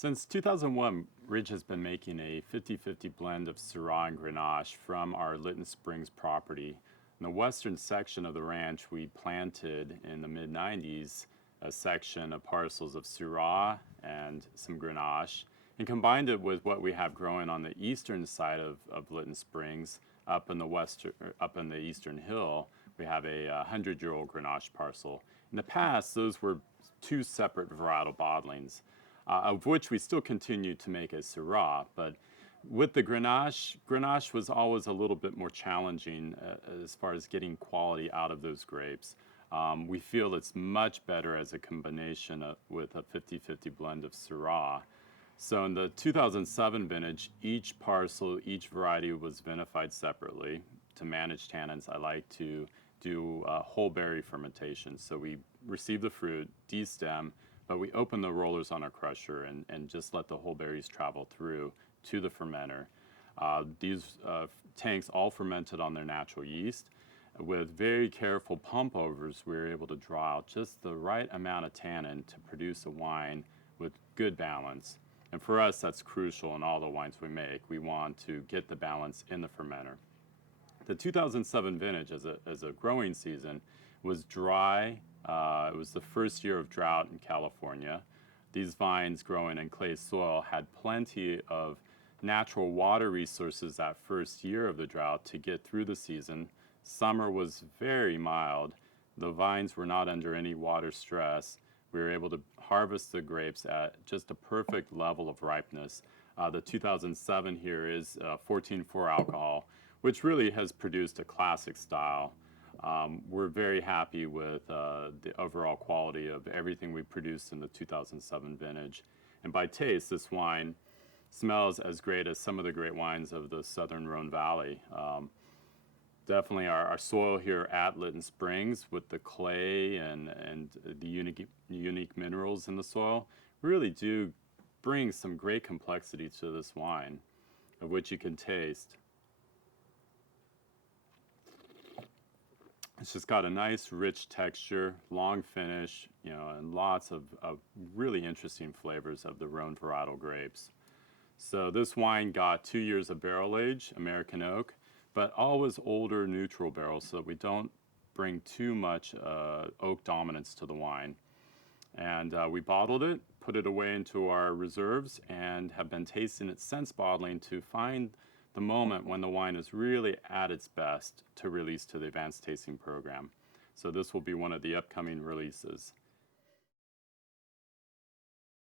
Since 2001, Ridge has been making a 50-50 blend of Syrah and Grenache from our Lytton Springs property. In the western section of the ranch, we planted in the mid-90s a section of parcels of Syrah and some Grenache, and combined it with what we have growing on the eastern side of Lytton Springs, up in the eastern hill. We have a 100-year-old Grenache parcel. In the past, those were two separate varietal bottlings, of which we still continue to make a Syrah. But with the Grenache was always a little bit more challenging as far as getting quality out of those grapes. We feel it's much better as a combination with a 50-50 blend of Syrah. So in the 2007 vintage, each parcel, each variety was vinified separately. To manage tannins, I like to do whole berry fermentation. So we receive the fruit, destem, but we open the rollers on our crusher and just let the whole berries travel through to the fermenter. These tanks all fermented on their natural yeast. With very careful pump overs, we were able to draw out just the right amount of tannin to produce a wine with good balance. And for us, that's crucial in all the wines we make. We want to get the balance in the fermenter. The 2007 vintage, as a growing season, was dry. It was the first year of drought in California. These vines growing in clay soil had plenty of natural water resources that first year of the drought to get through the season. Summer was very mild. The vines were not under any water stress. We were able to harvest the grapes at just a perfect level of ripeness. The 2007 here is 14.4 alcohol, which really has produced a classic style. We're very happy with the overall quality of everything we produced in the 2007 vintage. And by taste, this wine smells as great as some of the great wines of the southern Rhone Valley. Definitely our soil here at Lytton Springs with the clay and the unique minerals in the soil really do bring some great complexity to this wine, of which you can taste. It's just got a nice rich texture, long finish, and lots of really interesting flavors of the Rhone varietal grapes. So this wine got 2 years of barrel age, American oak, but always older neutral barrels so that we don't bring too much oak dominance to the wine. And we bottled it, put it away into our reserves, and have been tasting it since bottling to find the moment when the wine is really at its best to release to the advanced tasting program. So this will be one of the upcoming releases.